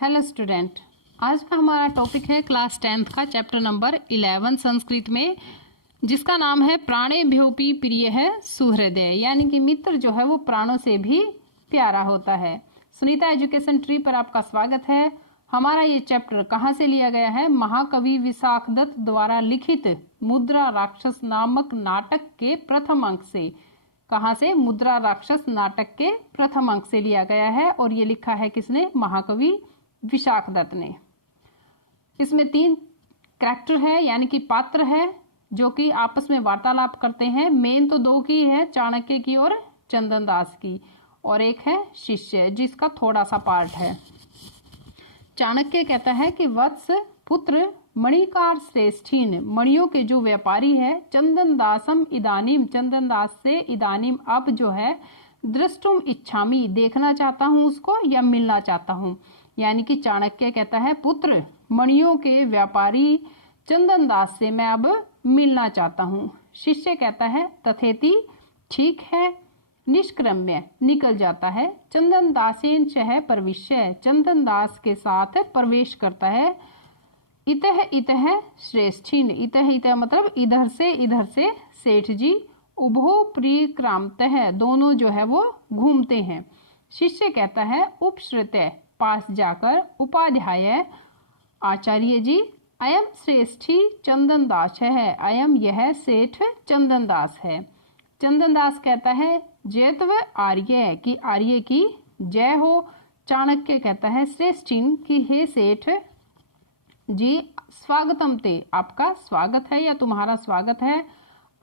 Hello student, आज का हमारा टॉपिक है क्लास 10th का चैप्टर नंबर 11 संस्कृत में, जिसका नाम है प्राणेभ्योऽपि प्रिय है सुहृदय, यानी कि मित्र जो है वो प्राणों से भी प्यारा होता है। सुनीता एजुकेशन ट्री पर आपका स्वागत है। हमारा ये चैप्टर कहाँ से लिया गया है? महाकवि विशाखदत्त द्वारा लिखित मुद्रा राक्षस नामक नाटक के प्रथम अंक से। कहाँ से? मुद्रा राक्षस नाटक के प्रथम अंक से लिया गया है और ये लिखा है किसने? महाकवि विशाखदत्त ने। इसमें 3 कैरेक्टर है, यानी कि पात्र है, जो कि आपस में वार्तालाप करते हैं। मेन तो 2 की है, चाणक्य की और चंदन दास की, और एक है शिष्य जिसका थोड़ा सा पार्ट है। चाणक्य कहता है कि वत्स पुत्र मणिकार श्रेष्ठीन, मणियों के जो व्यापारी है, चंदन दासम इदानीम, चंदन दास से इदानीम अब जो है, दृष्टुम इच्छामी, देखना चाहता हूं उसको या मिलना चाहता हूं। यानी कि चाणक्य कहता है पुत्र मणियों के व्यापारी चंदन दास से मैं अब मिलना चाहता हूं। शिष्य कहता है तथेति, ठीक है, निष्क्रम्य, निकल जाता है। चंदन दासेन चह प्रविश्य, चंदन दास के साथ प्रवेश करता है। इतः इतः श्रेष्ठीन, इतः इतः मतलब इधर से सेठ जी। उभो परिक्रामतः, दोनों जो है वो घूमते हैं। शिष्य कहता है उपश्रुत्य, पास जाकर, उपाध्याय आचार्य जी, अयम श्रेष्ठी चंदन दास है, अयम यह सेठ चंदन दास है। चंदन दास कहता है जयत्व आर्य, की आर्य की जय हो। चाणक्य कहता है श्रेष्ठीन, की हे सेठ जी, स्वागतम ते, आपका स्वागत है या तुम्हारा स्वागत है।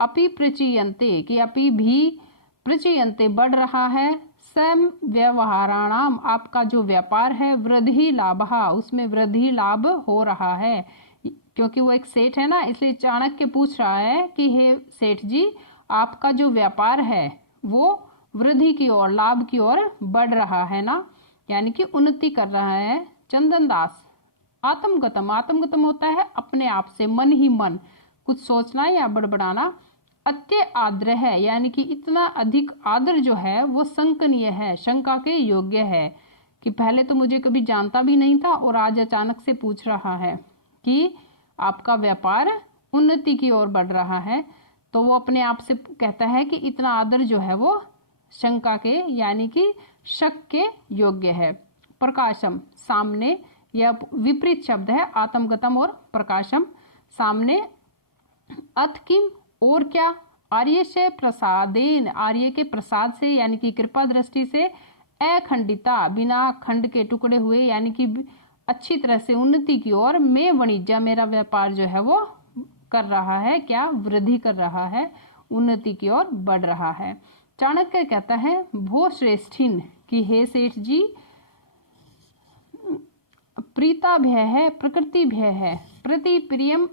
अपि प्रचीयन्ते, कि अपि भी प्रचीयन्ते, बढ़ रहा है। सम व्यवहाराणाम, आपका जो व्यापार है, वृद्धि लाभः, उसमें वृद्धि लाभ हो रहा है। क्योंकि वो एक सेठ है ना, इसलिए चाणक्य पूछ रहा है कि हे सेठ जी, आपका जो व्यापार है वो वृद्धि की ओर, लाभ की ओर बढ़ रहा है ना, यानी कि उन्नति कर रहा है। चंदन दास आत्मगतम, आत्मगतम होता है अपने आप से, मन ही मन, कुछ सोचना या बड़बड़ाना। अत्य आद्र है, यानी कि इतना अधिक आदर जो है वो शंकनीय है, शंका के योग्य है, कि पहले तो मुझे कभी जानता भी नहीं था और आज अचानक से पूछ रहा है कि आपका व्यापार उन्नति की ओर बढ़ रहा है। तो वो अपने आप से कहता है कि इतना आदर जो है वो शंका के, यानी कि शक के योग्य है। प्रकाशम, सामने, यह विपरीत शब्द है, आत्मगतम और प्रकाशम, सामने। अथ किम, और क्या? आर्य से प्रसादेन, आर्य के प्रसाद से, यानी कि कृपा दृष्टि से। अखंडिता, बिना खंड के टुकड़े हुए, यानी कि अच्छी तरह से उन्नति की ओर। मैं वाणिज्य, मेरा व्यापार जो है वो कर रहा है, क्या? वृद्धि कर रहा है, उन्नति की ओर बढ़ रहा है। चाणक्य कहता है भो श्रेष्ठीन, कि हे सेठ जी, प्रीता भय है, प्रकृति भय है। प्रति प्रियम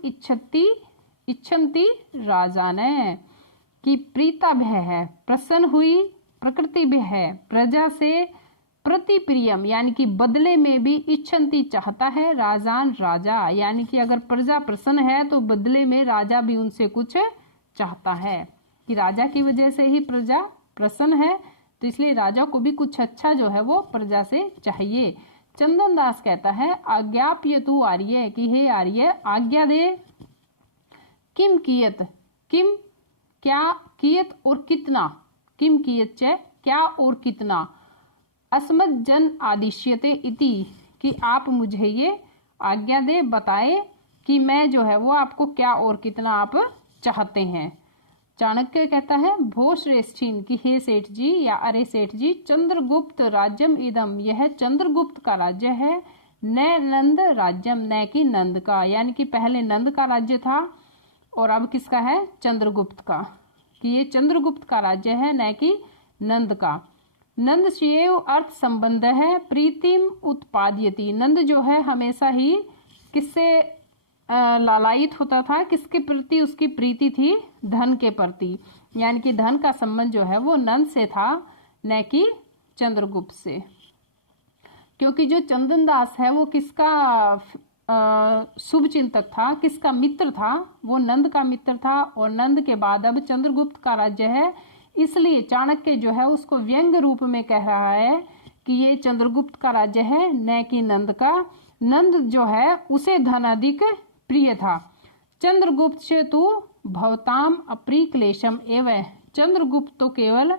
इच्छन्ति राजाने, की प्रीता भय है, प्रसन्न हुई, प्रकृति भय है, प्रजा से। प्रति प्रियम, यानी कि बदले में भी, इच्छन्ति चाहता है, राजान राजा, यानी कि अगर प्रजा प्रसन्न है तो बदले में राजा भी उनसे कुछ चाहता है, कि राजा की वजह से ही प्रजा प्रसन्न है, तो इसलिए राजा को भी कुछ अच्छा जो है वो प्रजा से चाहिए। चंदन दास कहता है आज्ञाप्य तू आर्य, कि हे आर्य आज्ञा दे। किम कियत, किम क्या, कियत और कितना, किम कियत च, क्या और कितना। अस्मत् जन आदिश्यते इति, कि आप मुझे ये आज्ञा दे, बताए कि मैं जो है वो आपको क्या और कितना आप चाहते हैं। चाणक्य कहता है भो श्रेष्ठीन, कि हे सेठ जी या अरे सेठ जी, चंद्रगुप्त राज्यम इदम, यह चंद्रगुप्त का राज्य है। न नंद राज्यम, न कि नंद का, यानी कि पहले नंद का राज्य था और अब किसका है? चंद्रगुप्त का, कि ये चंद्रगुप्त का राज्य है, न कि नंद का। नंद से अर्थ संबंध है, प्रीतिम उत्पाद्यति, नंद जो है हमेशा ही किससे लालायित होता था, किसके प्रति उसकी प्रीति थी? धन के प्रति, यानी कि धन का संबंध जो है वो नंद से था, न कि चंद्रगुप्त से। क्योंकि जो चंदन दास है वो किसका शुभ चिंतक था, किसका मित्र था? वो नंद का मित्र था, और नंद के बाद अब चंद्रगुप्त का राज्य है, इसलिए चाणक्य जो है उसको व्यंग रूप में कह रहा है कि ये चंद्रगुप्त का राज्य है, न कि नंद का। नंद जो है उसे धन अधिक प्रिय था। चंद्रगुप्त से तु भवताम अप्रिय क्लेशम एवं। चंद्रगुप्त तो केवल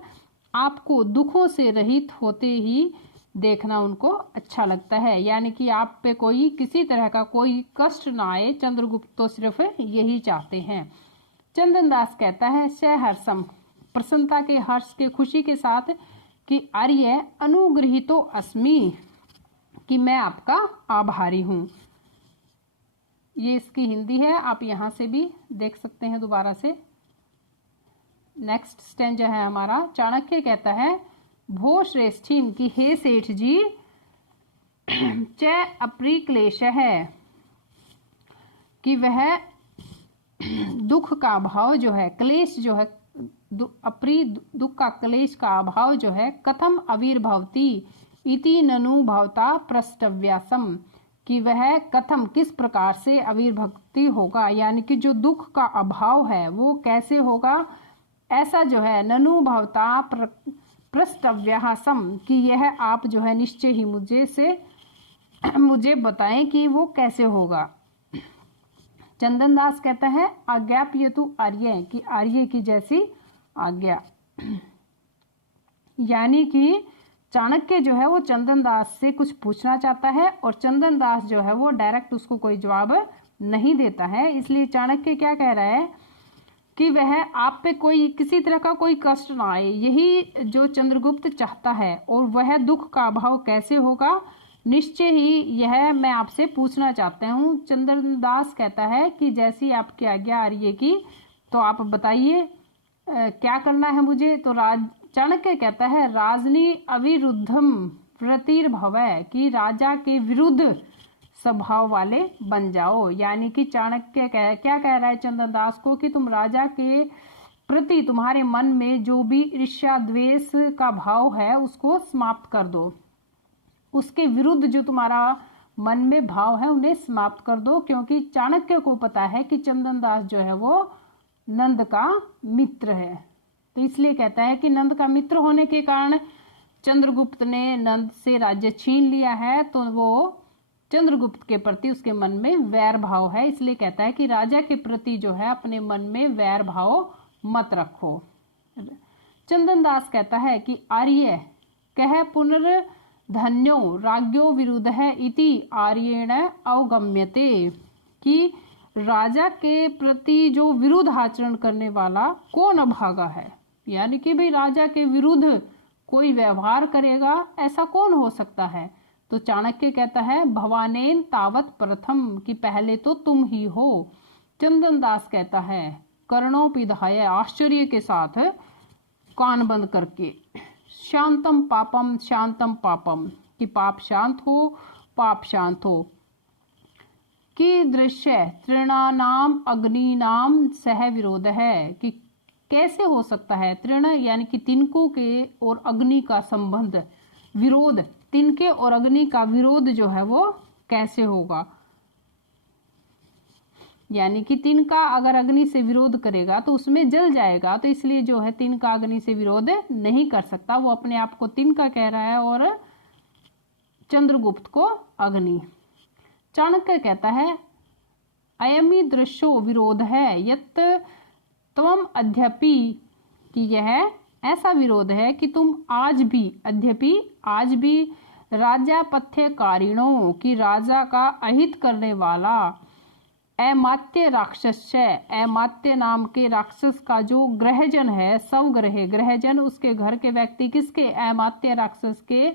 आपको दुखों से रहित होते ही देखना उनको अच्छा लगता है, यानी कि आप पे कोई किसी तरह का कोई कष्ट ना आए, चंद्रगुप्त तो सिर्फ यही चाहते हैं। चंदन दास कहता है सहर्षम, प्रसन्नता के हर्ष के खुशी के साथ, कि आर्य अनुग्रहीतो अस्मि, कि मैं आपका आभारी हूँ। ये इसकी हिंदी है, आप यहाँ से भी देख सकते हैं दोबारा से। नेक्स्ट स्टेंजा है हमारा। चाणक्य कहता है भो श्रेष्ठीन, कि हे सेठ जी, च अप्रिय क्लेश है, कि वह दुख का अभाव जो है, क्लेश जो है, अप्रिय दुख का क्लेश का अभाव जो है, कथम आविर्भवती इति ननु भवता प्रष्टव्यासम, कि वह कथम किस प्रकार से आविर्भवती होगा, यानी कि जो दुख का अभाव है वो कैसे होगा, ऐसा जो है ननु भवता प्रष्टव्यासम, कि यह आप जो है निश्चय ही मुझे बताएं कि वो कैसे होगा। चंदन दास कहता है आज्ञाप्यतु आर्य, कि आर्य की जैसी आज्ञा। यानी कि चाणक्य जो है वो चंदन दास से कुछ पूछना चाहता है और चंदन दास जो है वो डायरेक्ट उसको कोई जवाब नहीं देता है। इसलिए चाणक्य क्या कह रहा है कि वह आप पे कोई किसी तरह का कोई कष्ट ना आए, यही जो चंद्रगुप्त चाहता है। और वह दुख का अभाव कैसे होगा, निश्चय ही यह मैं आपसे पूछना चाहता हूँ। चंदन दास कहता है कि जैसी आपकी आज्ञा आर्य की, तो आप बताइए क्या करना है मुझे। तो चाणक्य कहता है राजनी अविरुद्धम प्रतिर्भवः, कि राजा के विरुद्ध स्वभाव वाले बन जाओ। यानी कि चाणक्य क्या कह रहा है चंदन दास को, कि तुम राजा के प्रति तुम्हारे मन में जो भी ईर्ष्या द्वेष का भाव है उसको समाप्त कर दो, उसके विरुद्ध जो तुम्हारा मन में भाव है उन्हें समाप्त कर दो। क्योंकि चाणक्य को पता है कि चंदन दास जो है वो नंद का मित्र है, तो इसलिए कहता है कि नंद का मित्र होने के कारण चंद्रगुप्त ने नंद से राज्य छीन लिया है, तो वो चंद्रगुप्त के प्रति उसके मन में वैर भाव है। इसलिए कहता है कि राजा के प्रति जो है अपने मन में वैर भाव मत रखो। चंदन दास कहता है कि आर्य कह पुनर्धन्यो राज्ञो विरुद्ध है इति आर्येण अवगम्यते, कि राजा के प्रति जो विरुद्ध आचरण करने वाला कौन अभागा है, यानी कि भाई राजा के विरुद्ध कोई व्यवहार करेगा ऐसा कौन हो सकता है। तो चाणक्य कहता है भवानेन तावत प्रथम, कि पहले तो तुम ही हो। चंदन दास कहता है कर्णों पिधाय, आश्चर्य के साथ कान बंद करके, शांतम पापम, कि पाप शांत हो, पाप शांत हो। कि दृश्य तृणानाम अग्निनाम सह विरोध है, कि कैसे हो सकता है तृण यानी कि तिनकों के और अग्नि का संबंध, विरोध, तिनके और अग्नि का विरोध जो है वो कैसे होगा। यानी कि तिनका अगर अग्नि से विरोध करेगा तो उसमें जल जाएगा, तो इसलिए जो है तिनका अग्नि से विरोध नहीं कर सकता। वो अपने आप को तिनका कह रहा है और चंद्रगुप्त को अग्नि। चाणक्य कहता है अयमी दृश्यो विरोध है यत त्वम अद्यपि, कि यह ऐसा विरोध है कि तुम आज भी, अद्यपि आज भी, राजापथ्य कारिणों, की राजा का अहित करने वाला, अमात्य राक्षस है, अमात्य नाम के राक्षस का जो ग्रहजन है, स्वग्रह, ग्रहजन उसके घर के व्यक्ति, किसके, अमात्य राक्षस के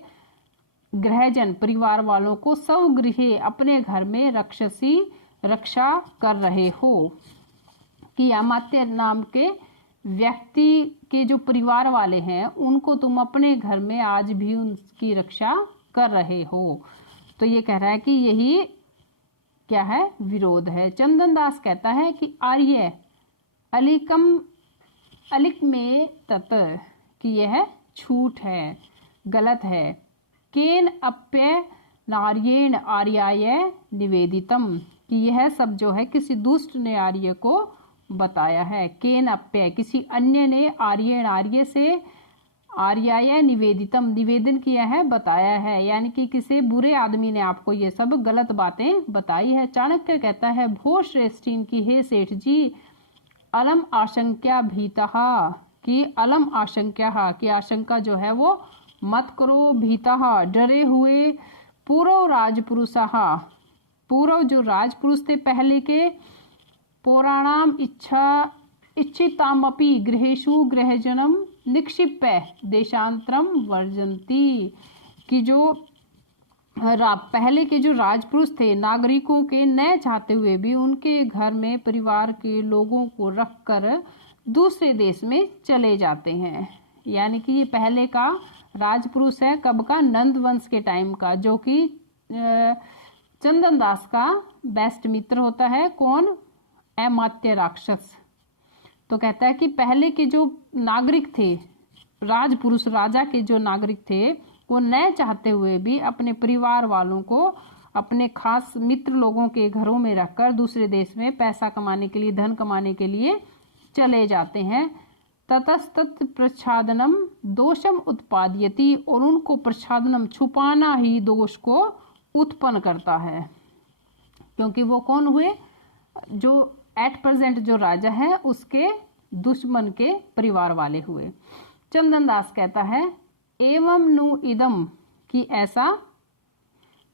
ग्रहजन परिवार वालों को स्वगृह अपने घर में राक्षसी रक्षा कर रहे हो। कि अमात्य नाम के व्यक्ति के जो परिवार वाले हैं उनको तुम अपने घर में आज भी उनकी रक्षा कर रहे हो। तो ये कह रहा है कि यही क्या है, विरोध है। चंदन दास कहता है कि आर्य अलिक में तत्, कि यह झूठ है, गलत है। केन अप्य नार्येण आर्याय निवेदितम, कि यह सब जो है किसी दुष्ट ने आर्य को बताया है। केन अप्य, किसी अन्य ने, आर्येण आर्य से, आर्याय निवेदितम, निवेदन किया है, बताया है, यानी कि किसी बुरे आदमी ने आपको ये सब गलत बातें बताई है। चाणक्य कहता है भो श्रेष्ठीन की हे सेठ जी, अलम आशंक्या भीतः, कि अलम आशंक्या, कि आशंका जो है वो मत करो, भीतः डरे हुए, पूर्व राजपुरुषः, पूर्व जो राजपुरुष थे पहले के, पुराणाम इच्छितामपि गृहेषु गृहजनम निक्षिप्य देशांतरम वर्जंती, कि जो पहले के जो राजपुरुष थे नागरिकों के न चाहते हुए भी उनके घर में परिवार के लोगों को रखकर दूसरे देश में चले जाते हैं। यानी कि ये पहले का राजपुरुष है, कब का, नंद वंश के टाइम का, जो कि चंदन दास का बेस्ट मित्र होता है। कौन? अमात्य राक्षस। तो कहता है कि पहले के जो नागरिक थे, राजपुरुष राजा के जो नागरिक थे, वो न चाहते हुए भी अपने परिवार वालों को अपने खास मित्र लोगों के घरों में रखकर दूसरे देश में पैसा कमाने के लिए, धन कमाने के लिए चले जाते हैं। ततस्तत् प्रच्छादनम दोषम उत्पादयति, और उनको प्रच्छादनम छुपाना ही दोष को उत्पन्न करता है, क्योंकि वो कौन हुए? जो एट प्रेजेंट जो राजा है उसके दुश्मन के परिवार वाले हुए। चंदन दास कहता है एवं नु इदम, कि ऐसा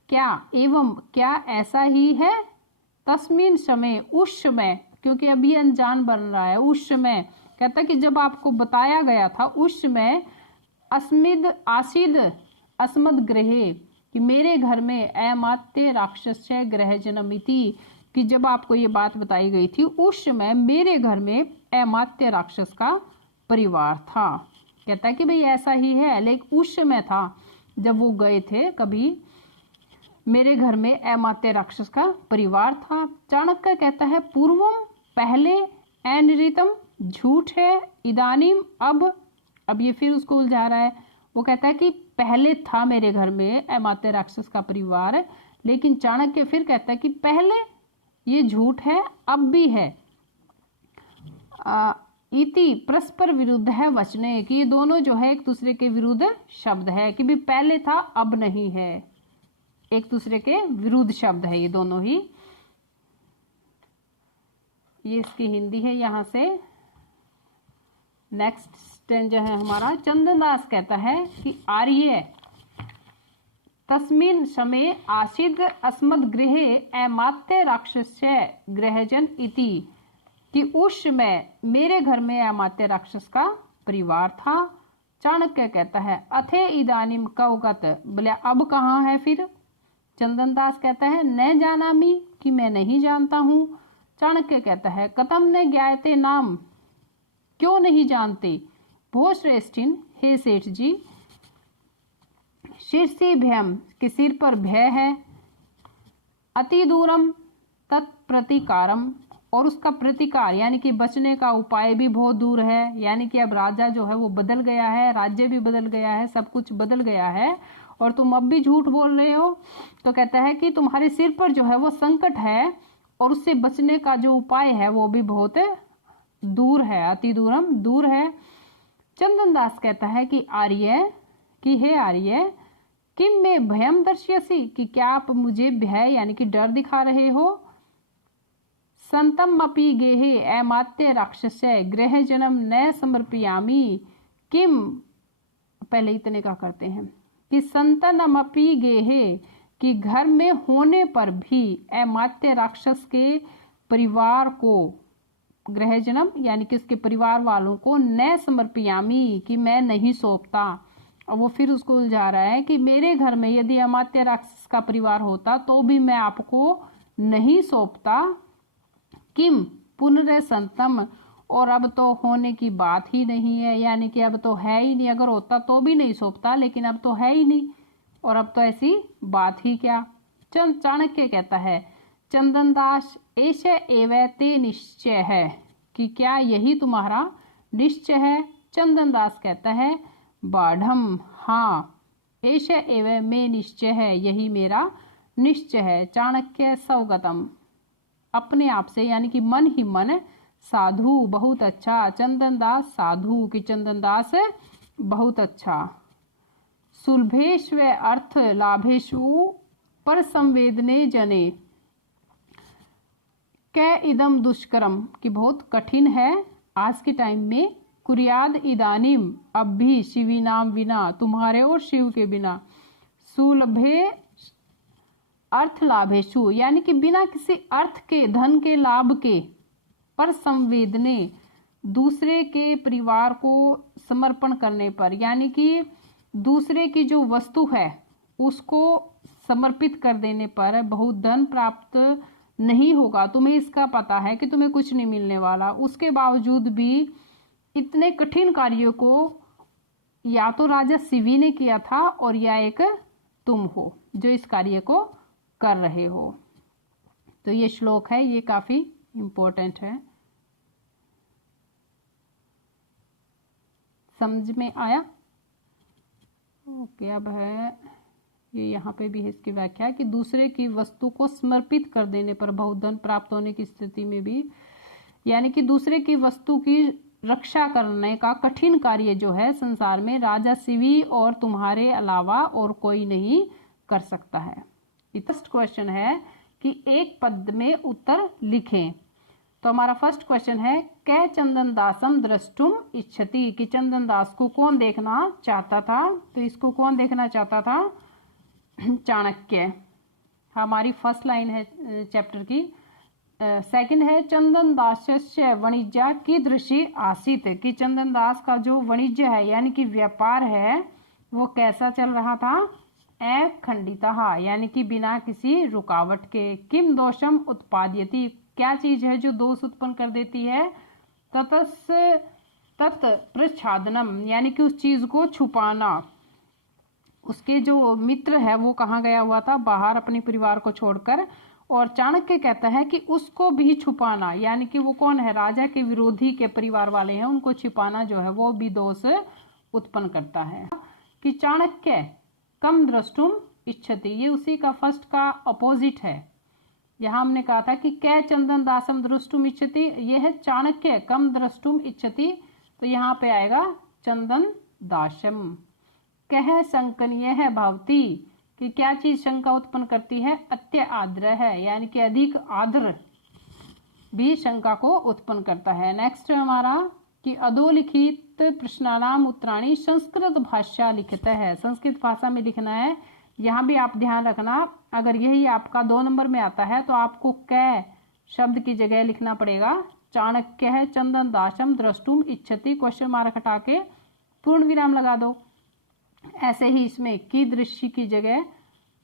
क्या, एवं क्या ऐसा ही है, तस्मिन समय, उस समय, क्योंकि अभी अनजान बन रहा है, उस समय कहता कि जब आपको बताया गया था उस समय, अस्मद गृहे, कि मेरे घर में अमात्य राक्षस ग्रह जन्मिति, कि जब आपको ये बात बताई गई थी उस समय मेरे घर में अमात्य राक्षस का परिवार था। कहता है कि भाई ऐसा ही है, लेकिन उस समय था जब वो गए थे कभी, मेरे घर में अमात्य राक्षस का परिवार था। चाणक्य कहता है पूर्वम, पहले, अनिरितम, झूठ है, इदानीम, अब ये फिर उसको उलझा रहा है। वो कहता है कि पहले था मेरे घर में अमात्य राक्षस का परिवार, लेकिन चाणक्य फिर कहता है कि पहले ये झूठ है, अब भी है। इति परस्पर विरुद्ध है वचने, कि ये दोनों जो है एक दूसरे के विरुद्ध शब्द है, कि भी पहले था अब नहीं है, एक दूसरे के विरुद्ध शब्द है ये दोनों ही। ये इसकी हिंदी है। यहाँ से नेक्स्ट स्टेंजा है हमारा। चंदन दास कहता है कि आर्य तस्मिन समय आसिद अस्मद गृहे अमात्य राक्षस्य गृहजन इति, कि उस समय मेरे घर में अमात्य राक्षस का परिवार था। चाणक्य कहता है अथे इदानीम कवगत, बोले अब कहाँ है फिर? चंदन दास कहता है न जानामि, कि मैं नहीं जानता हूँ। चाणक्य कहता है कथम न ज्ञायते नाम, क्यों नहीं जानते? भो श्रेष्ठिन, हे सेठ जी, शीर्षे भयम, के सिर पर भय है, अति दूरम तत्प्रतिकारम, और उसका प्रतिकार यानी कि बचने का उपाय भी बहुत दूर है। यानी कि अब राजा जो है वो बदल गया है, राज्य भी बदल गया है, सब कुछ बदल गया है, और तुम अब भी झूठ बोल रहे हो। तो कहता है कि तुम्हारे सिर पर जो है वो संकट है, और उससे बचने का जो उपाय है वो भी बहुत दूर है, अति दूरम, दूर है। चंदन दास कहता है कि आर्य, कि हे आर्य, किम में भयम दर्श्यसी, कि क्या आप मुझे भय यानी कि डर दिखा रहे हो? संतम अपि गेहे अमात्य राक्षस्य गृह जन्म न समर्पयामी, किम, पहले इतने का करते हैं कि संतनमपि गेहे, कि घर में होने पर भी अमात्य राक्षस के परिवार को, गृह जन्म यानी कि उसके परिवार वालों को, न समर्पयामी, कि मैं नहीं सौंपता। और वो फिर उसको उलझा रहा है कि मेरे घर में यदि अमात्य राक्षस का परिवार होता तो भी मैं आपको नहीं सौंपता। किम पुनर्संतम, और अब तो होने की बात ही नहीं है, यानी कि अब तो है ही नहीं, अगर होता तो भी नहीं सौंपता, लेकिन अब तो है ही नहीं, और अब तो ऐसी बात ही क्या। चाणक्य कहता है चंदन दास एष एव ते निश्चय है, कि क्या यही तुम्हारा निश्चय है? चंदन दास कहता है बाढ़म, हाँ, एष एव में निश्चय है, यही मेरा निश्चय है। चाणक्य सौगतम, अपने आप से यानी कि मन ही मन, साधु, बहुत अच्छा। चंदन दास साधु, कि चंदन दास बहुत अच्छा। सुलभेष्व अर्थ लाभेषु पर संवेदने जने कै इदम दुष्करम, कि बहुत कठिन है आज के टाइम में। कुरियाद इदानीम, अब भी शिवी नाम बिना, तुम्हारे और शिव के बिना। सुलभे अर्थ लाभेशु, यानी कि बिना किसी अर्थ के, धन के लाभ के, पर संवेदने, दूसरे के परिवार को समर्पण करने पर, यानी कि दूसरे की जो वस्तु है उसको समर्पित कर देने पर बहुत धन प्राप्त नहीं होगा। तुम्हें इसका पता है कि तुम्हें कुछ नहीं मिलने वाला, उसके बावजूद भी इतने कठिन कार्यों को या तो राजा शिवी ने किया था और या एक तुम हो जो इस कार्य को कर रहे हो। तो ये श्लोक है, ये काफी इंपॉर्टेंट है। समझ में आया? ओके, अब है ये यहाँ पे भी है इसकी व्याख्या कि दूसरे की वस्तु को समर्पित कर देने पर बहुत धन प्राप्त होने की स्थिति में भी, यानी कि दूसरे की वस्तु की रक्षा करने का कठिन कार्य जो है संसार में राजा शिवी और तुम्हारे अलावा और कोई नहीं कर सकता है। फर्स्ट क्वेश्चन है कि एक पद में उत्तर लिखें। तो हमारा फर्स्ट क्वेश्चन है कै चंदन दासम द्रष्टुम इच्छति, कि चंदन दास को कौन देखना चाहता था? तो इसको कौन देखना चाहता था? चाणक्य। हमारी फर्स्ट लाइन है चैप्टर की। सेकंड है चंदन दासस्य वाणिज्य कीदृशी आसीत, कि चंदन दास का जो वाणिज्य है यानी कि व्यापार है वो कैसा चल रहा था? अखंडितः, यानी कि बिना किसी रुकावट के। किम दोषम उत्पाद्यति, क्या चीज है जो दोष उत्पन्न कर देती है? तत् प्रच्छादनम, यानी कि उस चीज को छुपाना। उसके जो मित्र है वो कहाँ गया हुआ था? बाहर अपने परिवार को छोड़कर। और चाणक्य कहता है कि उसको भी छुपाना, यानी कि वो कौन है? राजा के विरोधी के परिवार वाले हैं, उनको छिपाना जो है वो भी दोष उत्पन्न करता है। कि चाणक्य कम द्रष्टुम इच्छति, ये उसी का फर्स्ट का अपोजिट है। यहाँ हमने कहा था कि कै चंदन दासम द्रष्टुम इच्छति, ये है चाणक्य कम द्रष्टुम इच्छति, तो यहाँ पे आएगा चंदन दासम। कह शंकनीय है भवती, कि क्या चीज शंका उत्पन्न करती है? अत्य आद्र है, यानी कि अधिक आद्र भी शंका को उत्पन्न करता है। नेक्स्ट हमारा कि अधोलिखित प्रश्नानाम उत्तराणी संस्कृत भाषा लिखित है, संस्कृत भाषा में लिखना है। यहाँ भी आप ध्यान रखना, अगर यही आपका 2 नंबर में आता है तो आपको कै शब्द की जगह लिखना पड़ेगा। चाणक्य है चंदन दासम द्रष्टुम इच्छति, क्वेश्चन मार्क हटा के पूर्ण विराम लगा दो। ऐसे ही इसमें की दृश्य की जगह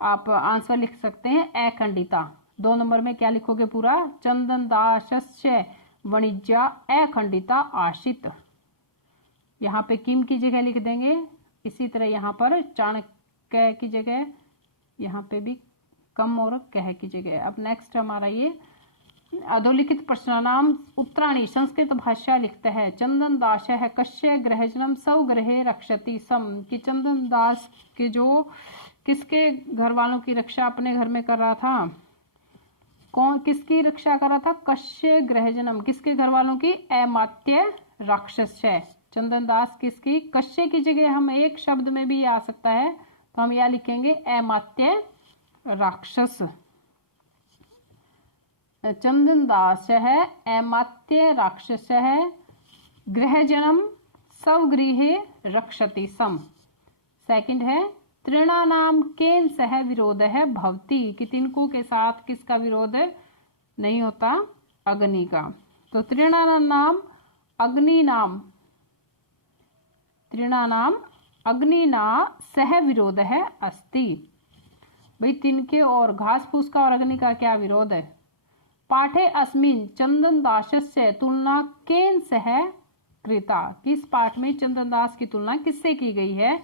आप आंसर लिख सकते हैं अखंडिता। 2 नंबर में क्या लिखोगे पूरा? चंदन दासस्य वाणिज्य अखंडिता आशित, यहाँ पे किम की जगह लिख देंगे। इसी तरह यहाँ पर चाणक्य की जगह, यहाँ पे भी कम और कह की जगह। अब नेक्स्ट हमारा ये अधोलिखित प्रश्नानाम उत्तराणी संस्कृत भाषा लिखते हैं। चंदन दास है कश्य ग्रहजनम सौ ग्रहे रक्षति सम, कि चंदन दास के जो किसके घर वालों की रक्षा अपने घर में कर रहा था? कौन किसकी रक्षा कर रहा था? कश्य ग्रहजनम, किसके घर वालों की? अमात्य राक्षस है। चंदन दास किसकी? कश्य की जगह हम एक शब्द में भी आ सकता है, तो हम यह लिखेंगे अमात्य राक्षस। चंदन दास है अमात्य राक्षस है, गृहजनम स्वगृहे रक्षति सम। सेकंड है तृणानाम केन सह विरोध है भवती, कि तिनको के साथ किसका विरोध नहीं होता? अग्नि का। तो तृणानाम अग्नि नाम, तृणानाम अग्निना सह विरोध है अस्ति, भाई तिनके और घास फूस का और अग्नि का क्या विरोध है? पाठे अस्मिन चंदन दासस्य तुलना केन सह कृता, किस पाठ में चंदन दास की तुलना किससे की गई है?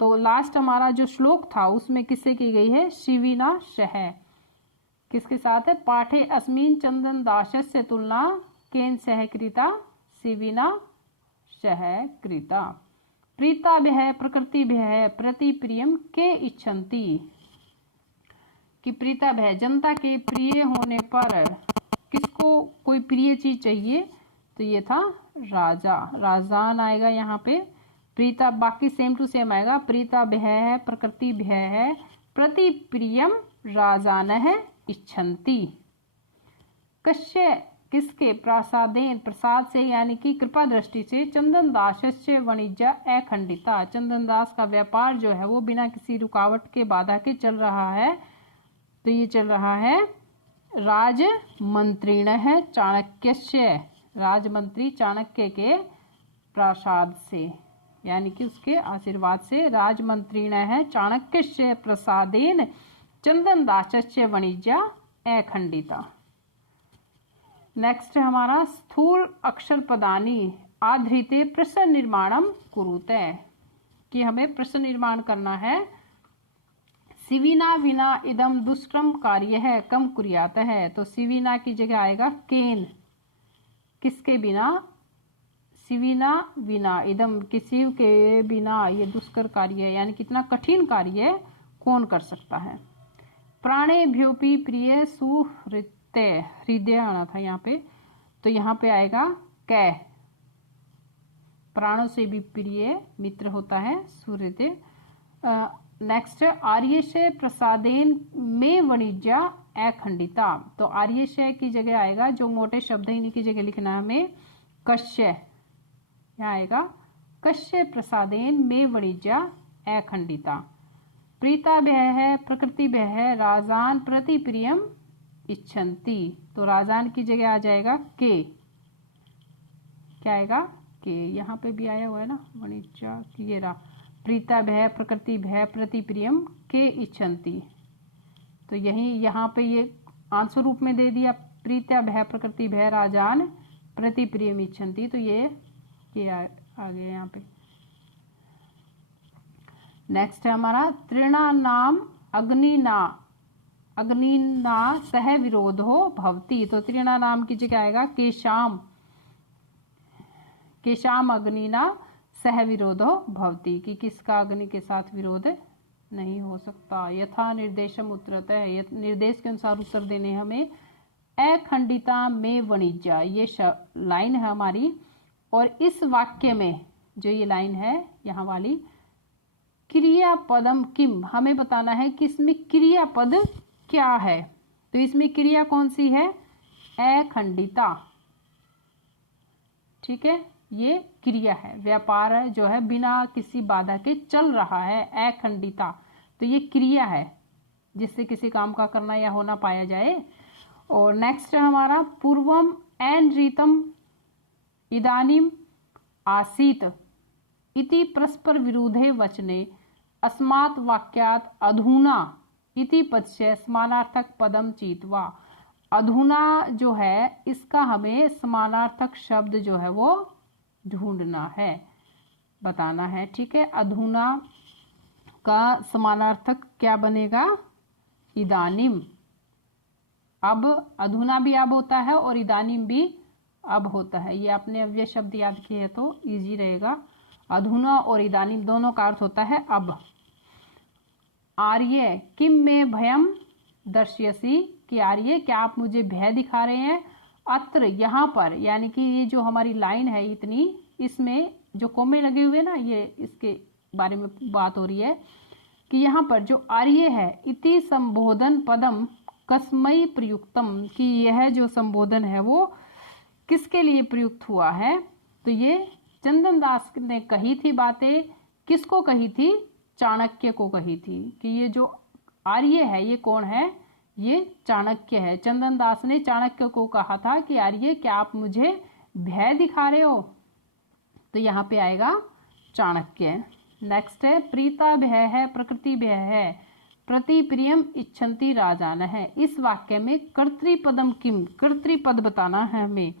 तो लास्ट हमारा जो श्लोक था उसमें किससे की गई है? शिविना शह, किसके साथ है? पाठे अस्मिन चंदन दासस्य तुलना केन सह कृता शिविना शह कृता। प्रीता भय प्रकृति भय प्रति प्रियम के इच्छन्ति, कि प्रीता भय जनता के प्रिय होने पर किसको कोई प्रिय चीज चाहिए? तो ये था राजा, राजान आएगा यहाँ पे। प्रीता, बाकी सेम टू सेम आएगा। प्रीता भय है, प्रकृति भय है, प्रति प्रियम राजानः इच्छन्ति। कश्य किसके, प्रसादेन प्रसाद से यानी कि कृपा दृष्टि से, चंदन दासस्य वाणिज्य अखंडिता, चंदन दास का व्यापार जो है वो बिना किसी रुकावट के बाधा के चल रहा है। तो ये चल रहा है राजमंत्रिणः चाणक्यस्य, राजमंत्री चाणक्य के प्रसाद से यानी कि उसके आशीर्वाद से, राजमंत्रिणः चाणक्यस्य प्रसादेन चंदन दासस्य वाणिज्य अखंडिता। नेक्स्ट है हमारा स्थूल अक्षर पदानी आधृते प्रश्न निर्माणम कुरुते, कि हमें प्रश्न निर्माण करना है। सिविना विना इदम दुष्कर्म कार्य है कम कुर्यात है, तो सिविना की जगह आएगा केन, किसके बिना, सिविना विना इदम, किसी के बिना ये दुष्कर कार्य है यानी कितना कठिन कार्य कौन कर सकता है। प्राणेभ्योऽपि प्रिय सुहृते, हृदय आना था यहाँ पे, तो यहाँ पे आएगा कै, प्राणों से भी प्रिय मित्र होता है सुहृते। नेक्स्ट, आर्यशय प्रसादेन में वाणिज्य अखंडिता, तो आर्यशय की जगह आएगा, जो मोटे शब्द है इन्हीं की जगह लिखना है हमें, कश्य, यहाँ आएगा कश्य प्रसादेन में वाणिज्य अखंडिता। प्रीता भय है, प्रकृति भय है, राजान प्रति प्रियम इच्छन्ति, तो राजान की जगह आ जाएगा के, क्या आएगा के, यहाँ पे भी आया हुआ है ना वाणिज्य की, ये रहा प्रीता भय, प्रकृति भय, प्रति प्रियम के इच्छन्ति, तो यही यहाँ पे ये आंसर रूप में दे दिया, प्रीता भय, प्रकृति भय, राजान प्रति प्रियम इच्छन्ति, तो ये आ गया यहाँ पे। नेक्स्ट है हमारा तृणा नाम अग्निना सह विरोधो भवति, तो तृणा नाम की जगह आएगा केशाम अग्निना सह विरोधो भवति, कि किसका अग्नि के साथ विरोध नहीं हो सकता। यथा निर्देशम उत्तरतः, निर्देश के अनुसार उत्तर देने हमें। अखंडिता में वाणिज्य, ये लाइन है हमारी, और इस वाक्य में जो ये लाइन है यहाँ वाली, क्रियापदम किम, हमें बताना है कि इसमें क्रियापद क्या है, तो इसमें क्रिया कौन सी है, अखंडिता, ठीक है, ये क्रिया है, व्यापार जो है बिना किसी बाधा के चल रहा है, अखंडिता, तो ये क्रिया है जिससे किसी काम का करना या होना पाया जाए। और नेक्स्ट है हमारा पूर्वम एन रीतम इदानीम आसीत इति परस्पर विरुद्धे वचने अस्मात् वाक्यात् अधुना इति पदस्य समानार्थक पदम चीत्वा, अधुना जो है इसका हमें समानार्थक शब्द जो है वो ढूंढना है, बताना है, ठीक है। अधुना का समानार्थक क्या बनेगा, इदानीम, अब, अधुना भी अब होता है और इदानीम भी अब होता है, ये आपने अव्यय शब्द याद किए तो इजी रहेगा। अधुना और इदानीम दोनों का अर्थ होता है अब। आर्य किम में भयम दर्शयसी, कि आर्य क्या आप मुझे भय दिखा रहे हैं। अत्र यहाँ पर, यानी कि ये जो हमारी लाइन है इतनी, इसमें जो कोमे लगे हुए ना, ये इसके बारे में बात हो रही है कि यहाँ पर जो आर्य है, इति संबोधन पदम कस्मई प्रयुक्तम, कि यह जो संबोधन है वो किसके लिए प्रयुक्त हुआ है, तो ये चंदन दास ने कही थी बातें, किसको कही थी, चाणक्य को कही थी, कि ये जो आर्य है ये कौन है, ये चाणक्य है। चंदन दास ने चाणक्य को कहा था कि आर्य क्या आप मुझे भय दिखा रहे हो, तो यहाँ पे आएगा चाणक्य। नेक्स्ट है प्रीता भय है, प्रकृति भय है, प्रति प्रियम इच्छन्ति राजान है। इस वाक्य में कर्तृपदम किम, कर्तृपद बताना है हमें,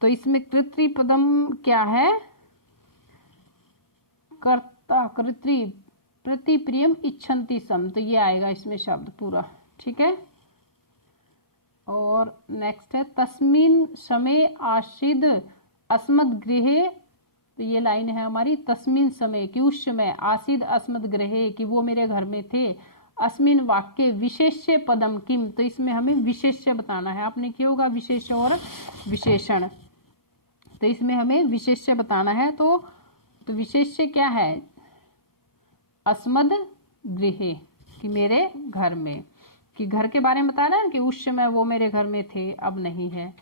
तो इसमें कर्तृपदम क्या है, कर्ता, कर्तृ, प्रति प्रियम इच्छन्ति सम, तो ये आएगा इसमें शब्द पूरा, ठीक है। और नेक्स्ट है तस्मिन समय आशिद अस्मद गृहे, तो ये लाइन है हमारी, तस्मिन समय कि उस समय, आसिद अस्मद गृहे कि वो मेरे घर में थे। अस्मिन वाक्य विशेष्य पदम किम, तो इसमें हमें विशेष्य बताना है, आपने किया होगा विशेष्य और विशेषण, तो इसमें हमें विशेष्य बताना है। तो तो विशेष्य क्या है? अस्मद गृहे, कि मेरे घर में, कि घर के बारे में बताना है कि उस समय वो मेरे घर में थे, अब नहीं है।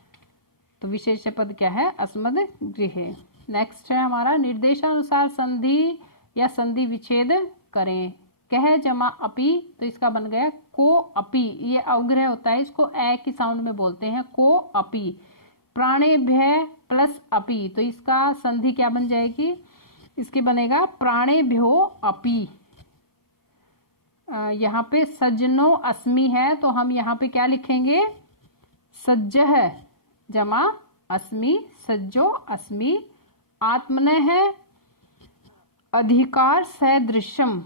तो विशेष्य पद क्या है? अस्मद गृहे। नेक्स्ट है हमारा निर्देशानुसार संधि या संधि विच्छेद करें। कह जमा अपी, तो इसका बन गया को अपी, ये अवग्रह होता है, इसको ए की साउंड में बोलते हैं, को अपी। प्राणेभ्य प्लस अपी, तो इसका संधि क्या बन जाएगी? इसकी बनेगा प्राणेभ्यो अपी। यहाँ पे सज्जनो अस्मि है, तो हम यहाँ पे क्या लिखेंगे? सज्जः जमा अस्मि, सज्जो अस्मि। आत्मनः अधिकार सदृशम,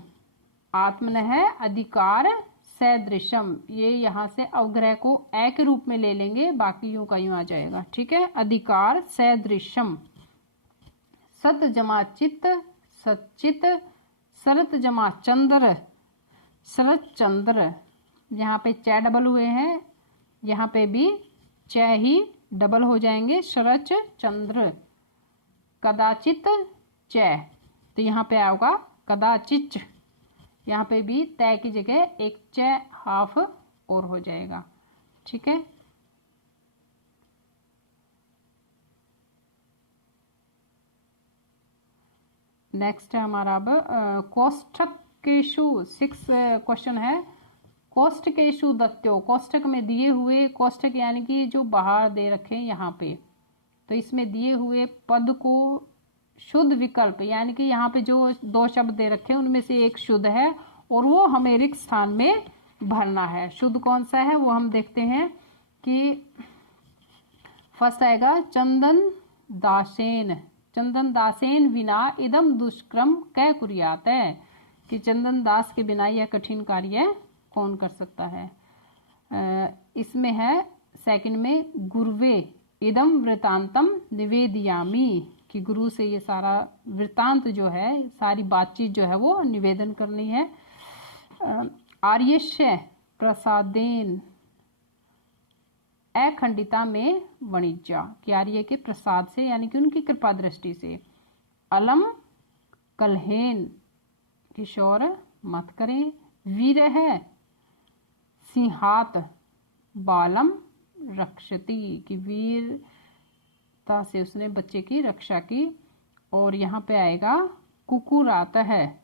आत्मनः अधिकार सदृशम, ये यहाँ से अवग्रह को ए के रूप में ले लेंगे, बाकी यूं का यूं आ जाएगा। ठीक है, अधिकार सदृशम। सत जमा चित्त, सचित। शरत जमा चंद्र, शरत चंद्र। यहाँ पे च डबल हुए हैं, यहाँ पे भी च ही डबल हो जाएंगे, शरच चंद्र। कदाचित च, तो यहाँ पे आएगा कदाचिच, यहाँ पे भी तय की जगह एक च हाफ और हो जाएगा। ठीक है, नेक्स्ट है हमारा अब कोष्ठकेषु 6 क्वेश्चन है। कोष्ठकेषु दत्यो, कोष्ठक में दिए हुए, कोष्ठक यानी कि जो बाहर दे रखे हैं यहाँ पे, तो इसमें दिए हुए पद को शुद्ध विकल्प, यानी कि यहाँ पे जो 2 शब्द दे रखे हैं उनमें से एक शुद्ध है और वो हमें रिक्त स्थान में भरना है। शुद्ध कौन सा है वो हम देखते हैं कि फर्स्ट आएगा चंदन दासेन, चंदन दासेन बिना इदम दुष्क्रम कै कुर्यात है, कि चंदन दास के बिना यह कठिन कार्य कौन कर सकता है। इसमें है सेकंड में गुरुवे इदम वृतांतम निवेदयामी, कि गुरु से ये सारा वृतांत जो है, सारी बातचीत जो है वो निवेदन करनी है। आर्यस्य प्रसादेन अखंडिता में वाणिज्य, कि आर्य के प्रसाद से यानी कि उनकी कृपा दृष्टि से। अलम कलहेन, किशोर मत करें। वीर है सिंहात बालम रक्षति, कि वीरता से उसने बच्चे की रक्षा की। और यहाँ पे आएगा कुकुरात है,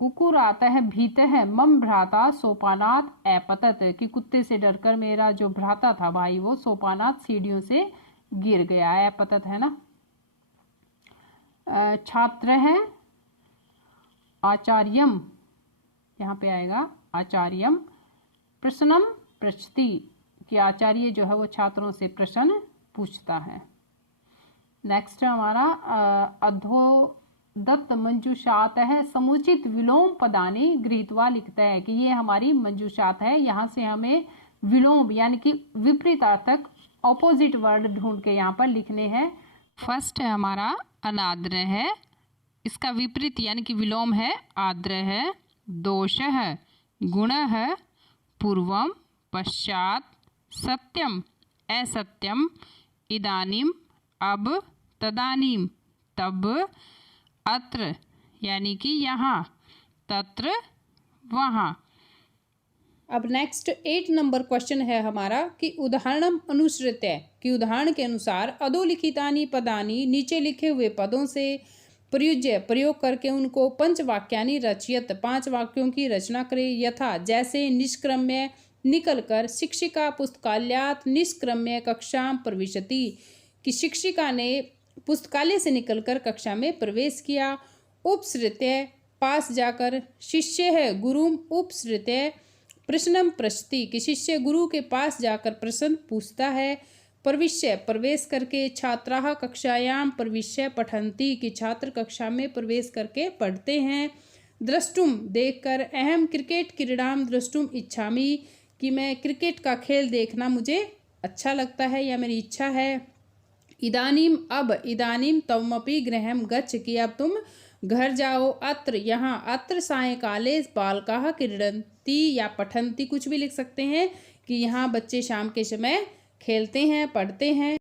कुकुरात है भीत है मम भ्राता सोपानात अपतत, कि कुत्ते से डरकर मेरा जो भ्राता था भाई वो सोपानात सीढ़ियों से गिर गया, अपतत है ना। छात्र है आचार्यम, यहाँ पे आएगा आचार्यम। प्रश्नम पृच्छति, कि आचार्य जो है वो छात्रों से प्रश्न पूछता है। नेक्स्ट है हमारा अधोदत्त मंजूषात है समुचित विलोम पदानी गृहीत्वा लिखता है, कि ये हमारी मंजूषात है, यहाँ से हमें विलोम यानी कि विपरीतार्थक ऑपोजिट वर्ड ढूंढ के यहाँ पर लिखने हैं। फर्स्ट है हमारा अनाद्र है, इसका विपरीत यानी कि विलोम है आद्र है। दोष है गुण है पूर्वम पश्चात। सत्यम असत्यम। इदानीम अब तदानीम तब। अत्र यानी कि यहाँ। तत्र वहाँ। अब नेक्स्ट 8 नंबर क्वेश्चन है हमारा कि उदाहरणम अनुसृत्य, कि उदाहरण के अनुसार अधोलिखितानि पदानि, नीचे लिखे हुए पदों से प्रयुज्य प्रयोग करके उनको पंचवाक्यानि रचयत, 5 वाक्यों की रचना करे। यथा जैसे निष्क्रम्य निकलकर, शिक्षिका पुस्तकालयात निष्क्रम्य कक्षाम प्रविशति, कि शिक्षिका ने पुस्तकालय से निकलकर कक्षा में प्रवेश किया। उपसृत्य पास जाकर। शिष्य है गुरुम उपसृत्य प्रश्नम पृच्छति, कि शिष्य गुरु के पास जाकर प्रश्न पूछता है। प्रविश्य प्रवेश करके। छात्राः कक्षायाम प्रविश्य पठन्ति, कि छात्र कक्षा में प्रवेश करके पढ़ते हैं। द्रष्टुम देखकर। अहम क्रिकेट क्रीडाम द्रष्टुम इच्छामि, कि मैं क्रिकेट का खेल देखना मुझे अच्छा लगता है या मेरी इच्छा है। इदानीम अब। इदानीम त्वमपि गृहं गच्छ, कि अब तुम घर जाओ। अत्र यहाँ। अत्र सायंकाले बालकाः क्रीडन्ति या पठन्ति, कुछ भी लिख सकते हैं, कि यहाँ बच्चे शाम के समय खेलते हैं पढ़ते हैं।